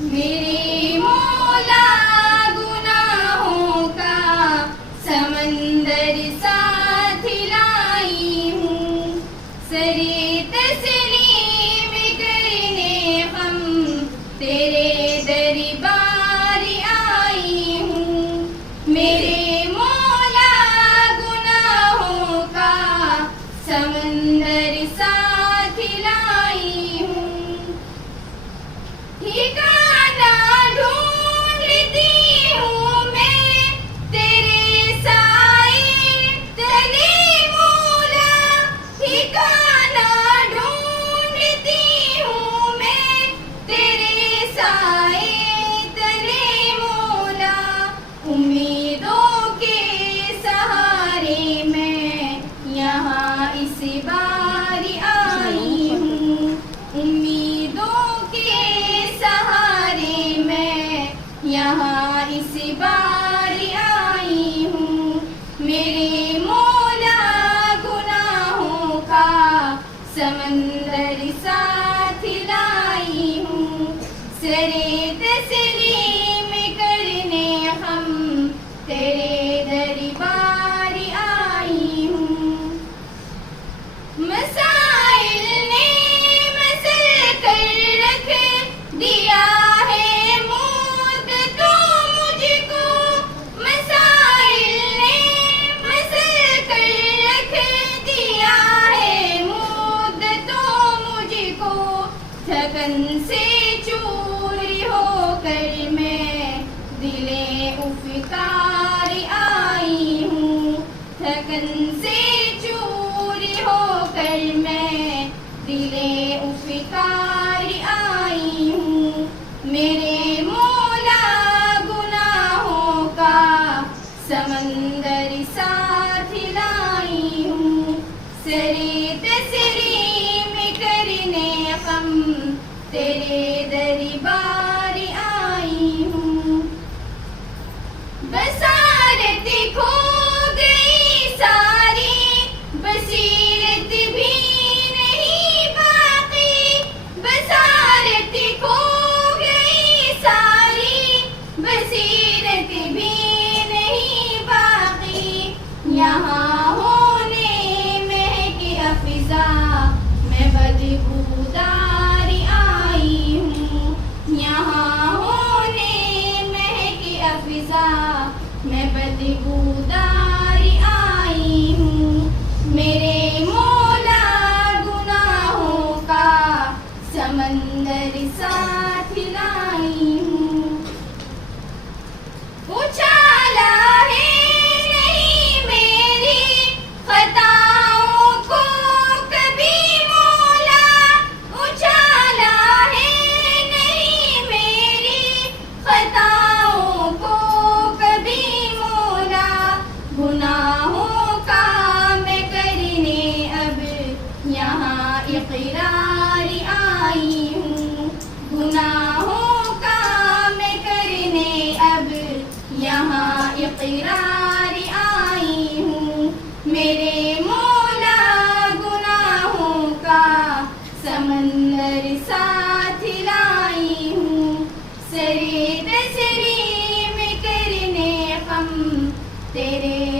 मेरे मौला गुनाहों का समंदर साथ लाई हूँ, सरे तस्लीम करने हम तेरे दरबार आई हूँ। मेरे मौला गुनाहों का समंदर साथ लाई हूँ, ठिकाना ढूंढती हूँ मैं तेरे साए तले मौला, ठिकाना ढूंढती हूँ मैं तेरे साए तले मौला। उम्मीदों के सहारे मैं यहाँ इस बार आई हूँ, उम्मीदों के सहारे मैं यहाँ इस बार आई हूँ। मेरे मौला गुनाहों का समंदर साथ लाई हूँ, सरे तस्लीम करने हम तेरे दरबार आई हूँ। मसाइल ने मसल कर रख दिया है मौत तो मुझको, मसाइल ने मसल कर रख दिया है मौत तो मुझको। थकन से चूर होकर मैं दिले उफकार आई हूँ, थकन से चूर होकर मैं दिले उफकार आई हूँ। मेरे मौला गुनाहों का समंदर साथ लाई हूँ, सरे तस्लीम करने हम तेरे दरबार आई हूँ। बसारत खो गई सारी, बसीरत भी नहीं बाकी, बसारत खो गई सारी, बसीरत भी नहीं बाकी। यहाँ होने महके अफिजा मैं बदबूदार आई हूँ, यहाँ होने महके अफिजा मैं बदबूदार आई हूँ। मेरे मौला गुनाहों का समंदर साथ लाई हूँ। उछाला है नहीं मेरी खताओं को कभी मौला, उछाला है नहीं मेरी खताओं को कभी मौला। गुनाहों का मैं करने अब यहाँ इक़रार आई हूँ, गुनाहों का मैं करने अब यहाँ इक़रार आई हूँ। मेरे मौला गुनाहों का समंदर साथ लाई हूँ, सरे तस्लीम करने हम तेरे